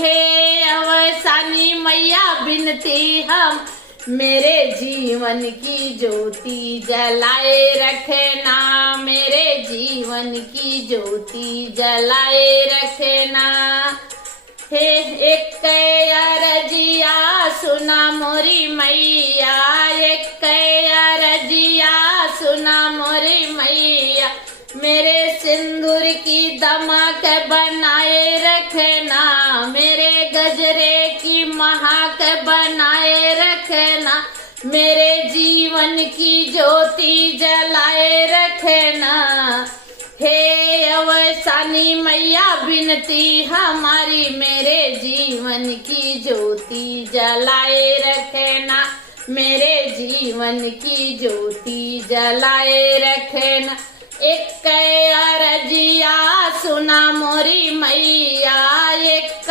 हे अवसानी मैया बिनती हम, मेरे जीवन की ज्योति जलाए रखना, मेरे जीवन की ज्योति जलाए रखना। हे एक अरजिया सुना मोरी मैया, एक अरजिया सुना मोरी मैया, मेरे सिंदूर की दमक बनाए रखना, मेरे गजरे की महक बनाए रखना, मेरे जीवन की ज्योति जलाए रखना। हे अवसानी मैया बिनती हमारी, मेरे जीवन की ज्योति जलाए रखना, मेरे जीवन की ज्योति जलाए रखना। एक अरजिया सुना मोरी मैया, एक